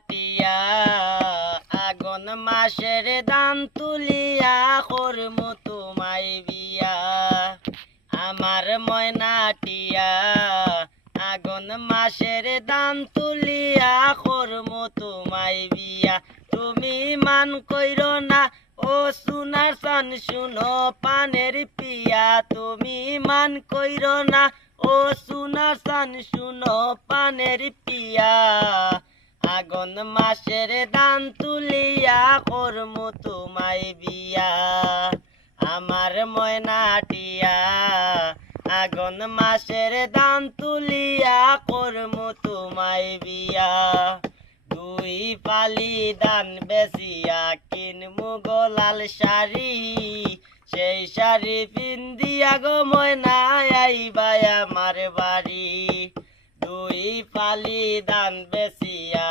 টিয়া আগুন মাসের দান তুলিয়া করমু তোমায় বিয়া আমার ময়নাটিয়া আগুন মাসের দান তুলিয়া করমু তোমায় বিয়া তুমি মান কইর না ও সোনার চান শুনো পানের পিয়া তুমি মান কইর না ও সোনার চান শুনো পানের পিয়া আগুন মাসের দান তুলিয়া করমু তোমায় বিয়া আমার ময়নাটিয়া আগুন মাসের দান তুলিয়া করমু তোমায় বিয়া দুই পালি দান বেচিয়া কিনমু গোলাল শাড়ি সেই শাড়ি পিন্দিয়া গো ময়না আইবা আমার বাড়ি দুই পালি দান বেচিয়া